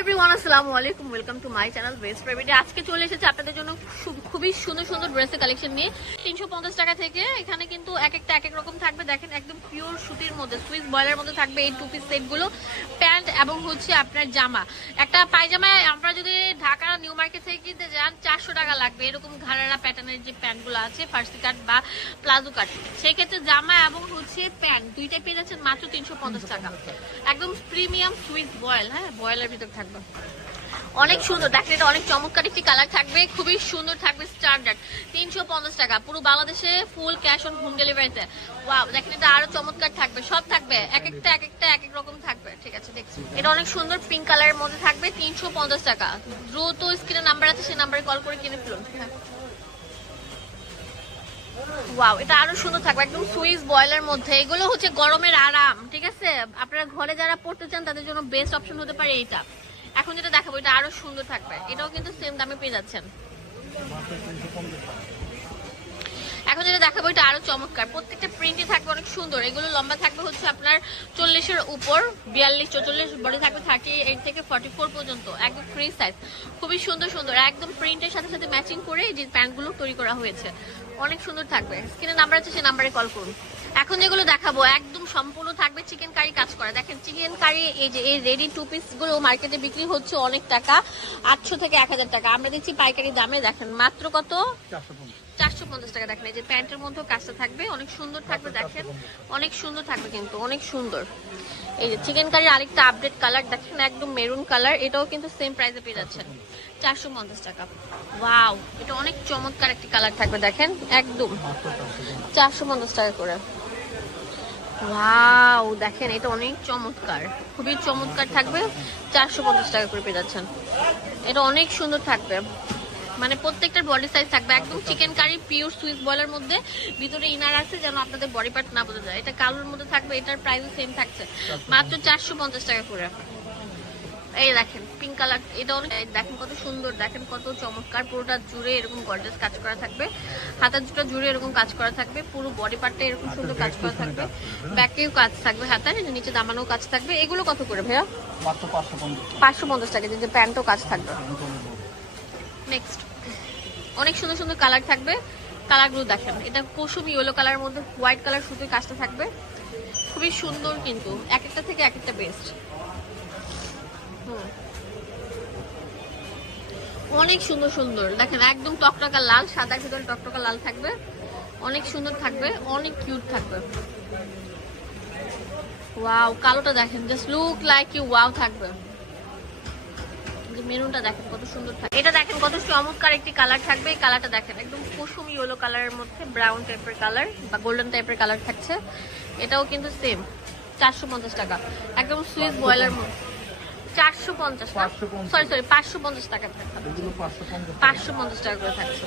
Everyone, আসসালামু আলাইকুম। Welcome to my channel best private. আজকে চলে এসেছে আপনাদের জন্য খুবই সুন্দর সুন্দর ড্রেসের কালেকশন নিয়ে 350 টাকা থেকে। এখানে কিন্তু এক একটা এক এক রকম থাকবে। দেখেন একদম পিওর সুতির মধ্যে, সুইস বয়েলের মধ্যে থাকবে এই টু পিস সেটগুলো, প্যান্ট এবং হচ্ছে আপনার জামা। একটা পায়জামায় আমরা যদি ঢাকা নিউ মার্কেট থেকে কিনতে যান 400 টাকা লাগবে। এরকম ঘাড়ারা প্যাটার্নের যে প্যান্টগুলো আছে, ফার্সি কাট বা প্লাজো কাট, সেই ক্ষেত্রে জামা এবং হচ্ছে প্যান্ট দুইটাই পেয়ে যাচ্ছেন মাত্র 350 টাকা। একদম প্রিমিয়াম সুইস বয়েল, হ্যাঁ বয়েলের ভিতর থাকবে। অনেক সুন্দর, দেখেন এটা অনেক চমৎকার একটি কালার থাকবে, খুবই সুন্দর থাকবে, স্ট্যান্ডার্ড। 350 টাকা পুরো বাংলাদেশে, ফুল ক্যাশ অন হোম ডেলিভারিতে। ওয়াও, দেখেন এটা আরো চমৎকার থাকবে, সব থাকবে এক একটা এক এক রকম থাকবে। ঠিক আছে, দেখছি এটা অনেক সুন্দর পিঙ্ক কালারের মধ্যে থাকবে 350 টাকা। দ্রুত স্ক্রিনে নাম্বার আছে, সেই নাম্বারে কল করে কিনে ফেলুন। ওয়াও, এটা আরো সুন্দর থাকবে, একদম সুইস বয়েলের মধ্যে। এগুলো হচ্ছে গরমের আরাম, ঠিক আছে? আপনারা ঘরে যারা পড়তে চান তাদের জন্য বেস্ট অপশন হতে পারে এইটা। এখন যেটা দেখাবো এটা আরো সুন্দর থাকবে, এটাও কিন্তু সেম দামে পেয়ে যাচ্ছেন। এখন যেটা দেখাবো এটা আরো চমৎকার, প্রত্যেকটা প্রিন্টই থাকবে অনেক সুন্দর। এগুলো লম্বা থাকবে হচ্ছে আপনার 40-এর উপর, 42-44, বডি থাকবে 38 থেকে 44 পর্যন্ত, একদম ফ্রি সাইজ। খুবই সুন্দর সুন্দর, একদম প্রিন্টের সাথে সাথে ম্যাচিং করে এই যে প্যান্টগুলো তৈরি করা হয়েছে, অনেক সুন্দর থাকবে। স্ক্রিনে নাম্বার আছে, সেই নাম্বারে কল করুন। এখন যেগুলো দেখাবো একদম সম্পূর্ণ থাকবে চিকেন কারি কাজ করা। দেখেন চিকেন কারি, এই যে এই রেডি টু পিস গুলো মার্কেটে বিক্রি হচ্ছে অনেক টাকা, 800 থেকে 1000 টাকা। আমরা দিচ্ছি পাইকারি দামে, দেখেন মাত্র কত, 450 টাকা। দেখেন এই যে প্যান্টের মধ্যেও কাজটা থাকবে, অনেক সুন্দর থাকবে, দেখেন অনেক সুন্দর থাকবে কিন্তু অনেক সুন্দর। এই যে চিকেন কারির আরেকটা আপডেট কালার দেখেন, একদম মেরুন কালার, এটাও কিন্তু সেম প্রাইসে পেয়ে যাচ্ছেন 450 টাকা। ওয়াও, এটা অনেক চমৎকার একটি কালার থাকবে, দেখেন একদম 450 টাকা করে। ওয়াও, দেখেন এটা অনেক চমৎকার, খুবই চমৎকার থাকবে, 450 টাকা করে পেয়ে যাচ্ছেন। এটা অনেক সুন্দর থাকবে, মানে প্রত্যেকটার বডি সাইজ থাকবে, একদম চিকেন কারি পিওর সুইস বয়েলের মধ্যে। ভিতরে ইনার আছে যেন আপনাদের বডি পার্ট না বোঝা যায়। এটা কালোর মধ্যে থাকবে, এটার প্রাইসও সেম থাকছে, মাত্র 450 টাকা করে। এই দেখেন পিঙ্ক কালার, এটা অনেক, দেখেন কত সুন্দর, দেখেন কত চমৎকার। পুরোটা জুড়ে এরকম গর্জিয়াস কাজ করা থাকবে, হাতার জুটা জুড়ে এরকম কাজ করা থাকবে, পুরো বডি পার্টটা এরকম সুন্দর কাজ করা থাকবে, ব্যাকেও কাজ থাকবে, হাতার নিচে দামানো কাজ থাকবে। এগুলো কত করে ভাইয়া? মাত্র 550 টাকা। যে প্যান্টও কাজ থাকবে। নেক্সট অনেক সুন্দর সুন্দর কালার থাকবে, কালারগুলো দেখেন। এটা কুসুম ইয়েলো কালারের মধ্যে হোয়াইট কালার সুতির কাজটা থাকবে, খুবই সুন্দর কিন্তু এক একটা থেকে এক একটা বেস্ট। অনেক সুন্দর সুন্দর দেখেন, একদম টকটকা লাল, সাদার ভিতরে টকটকা লাল থাকবে, অনেক সুন্দর থাকবে, অনেক কিউট থাকবে। ওয়াও, কালোটা দেখেন, just look like you, wow থাকবে। মেরুনটা দেখেন কত সুন্দর থাকবে, এটা দেখেন কত চমৎকার একটি কালার থাকবে। এই কালারটা দেখেন, একদম কুসুম ইয়েলো কালারের মধ্যে ব্রাউন টাইপের কালার বা গোল্ডেন টাইপের কালার থাকছে। এটাও কিন্তু সেম 450 টাকা, একদম সুইস বয়েলের মধ্যে। 450, সরি 550 টাকা থাকবে, 550 টাকা করে থাকছে।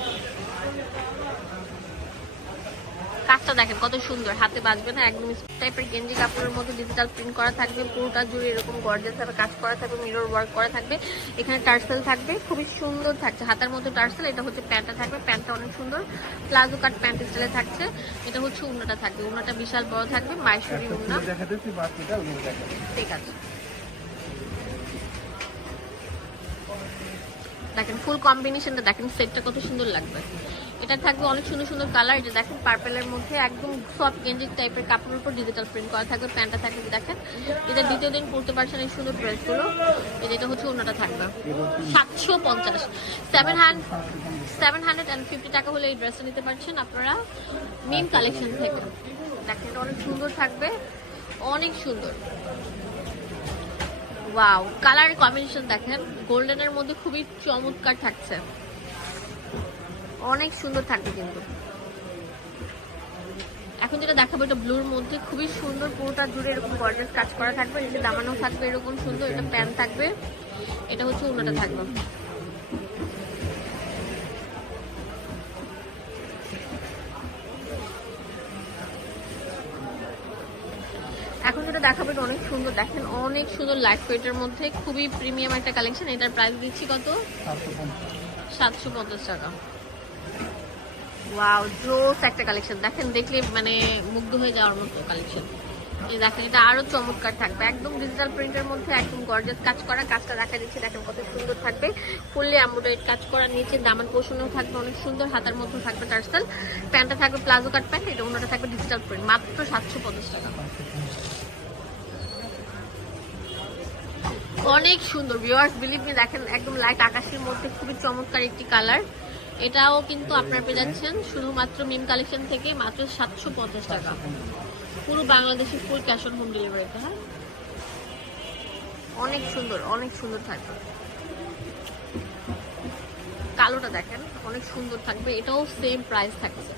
কাজটা দেখেন কত সুন্দর, হাতে বাজবে না, একদম টাইপের গেঞ্জি কাপড়ের মধ্যে ডিজিটাল প্রিন্ট করা থাকবে, পুরোটা জুড়ে এরকম গর্জিয়াস ভাবে কাজ করা থাকবে, মিরর ওয়ার্ক করা থাকবে, এখানে টার্সেল থাকবে, খুবই সুন্দর থাকছে, হাতার মধ্যে টার্সেল। এটা হচ্ছে প্যান্টটা থাকবে, প্যান্টটা অনেক সুন্দর প্লাজো কাট প্যান্ট স্টাইলে থাকছে। এটা হচ্ছে উন্নাটা থাকবে, উন্নাটা বিশাল বড় থাকবে, মাইশরি উন্না। ঠিক আছে, দেখেন ফুল কম্বিনেশনটা দেখেন, সেটটা কত সুন্দর লাগবে। এটা থাকবে অনেক সুন্দর সুন্দর কালার, এটা দেখেন পার্পেলের মধ্যে, একদম সফট গেঞ্জি টাইপের কাপড়ের উপর ডিজিটাল প্রিন্ট করা থাকবে, প্যান্টটা থাকবে দেখেন। এটা দ্বিতীয় দিন পরতে পারছেন এই সুন্দর ড্রেসগুলো। এটা হচ্ছে ওনাটা থাকবে 750, 750 টাকা হলে এই ড্রেসটা নিতে পারছেন আপনারা মিম কালেকশন থেকে। দেখেন এটা অনেক সুন্দর থাকবে, অনেক সুন্দর। ওয়াও, কালার কম্বিনেশন দেখেন, গোল্ডেনের মধ্যে খুবই চমৎকার থাকছে, অনেক সুন্দর থাকবে কিন্তু। এখন যেটা দেখাবো এটা ব্লুর মধ্যে, খুবই সুন্দর, পুরোটা জুড়ে এরকম গর্জিয়াস কাজ করা থাকবে, নিচে দামানো থাকবে এরকম সুন্দর। এটা প্যান্ট থাকবে, এটা হচ্ছে উন্নাটা থাকবে। এখন যেটা দেখাবো এটা অনেক সুন্দর, দেখেন অনেক সুন্দর লাইট ওয়েটের মধ্যে, খুবই প্রিমিয়াম একটা কালেকশন। এটার প্রাইস দিচ্ছি কত, 750 টাকা। ওয়াও, জোস একটা কালেকশন, দেখেন দেখলে মানে মুগ্ধ হয়ে যাওয়ার মতো কালেকশন। এই দেখেন এটা আরো চমৎকার থাকবে, একদম ডিজিটাল প্রিন্টের মধ্যে একদম গর্জিয়াস কাজ করা। কাজটা দেখা দিচ্ছে, দেখেন কত সুন্দর থাকবে, ফুললি এমব্রয়ডারি কাজ করা। নিচে দামান পোর্শনেও থাকবে অনেক সুন্দর, হাতার মধ্যে থাকবে টার্সেল। প্যান্টটা থাকবে প্লাজো কাট প্যান্ট, এটা অন্যটা থাকবে ডিজিটাল প্রিন্ট, মাত্র 750 টাকা। অনেক সুন্দর ভিউয়ার্স, বিলিভ মি, দেখেন একদম লাইট আকাশের মধ্যে খুবই চমৎকার একটি কালার। এটাও কিন্তু আপনারা পেয়ে যাচ্ছেন শুধুমাত্র মিম কালেকশন থেকে মাত্র 750 টাকা। পুরো বাংলাদেশে ফুল ক্যাশ অন হোম ডেলিভারিতে। হ্যাঁ, অনেক সুন্দর, অনেক সুন্দর থাকবে। কালোটা দেখেন অনেক সুন্দর থাকবে, এটাও সেম প্রাইস থাকছে,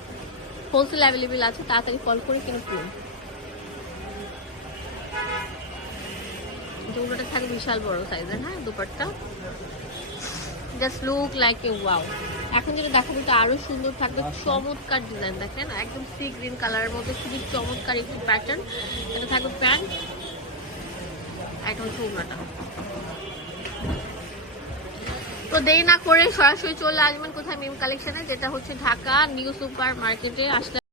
হোলসেল অ্যাভেলেবেল আছে, তাড়াতাড়ি কল করে কিনুন। দুটোটা থাকবে বিশাল বড় সাইজের। হ্যাঁ, dupatta just look like a wow. এখন যেটা দেখাবো এটা আরো সুন্দর থাকবে, চমৎকার ডিজাইন, দেখেন একদম সি গ্রিন কালারের মধ্যে খুবই চমৎকার একটি প্যাটার্ন। এটা থাকবে প্যান্ট, এটা হচ্ছে ওড়নাটা। তো দেরি না করে সরাসরি চলে আসবেন কোথায়, মিম কালেকশনে, যেটা হচ্ছে ঢাকা নিউ সুপার মার্কেটে আসলে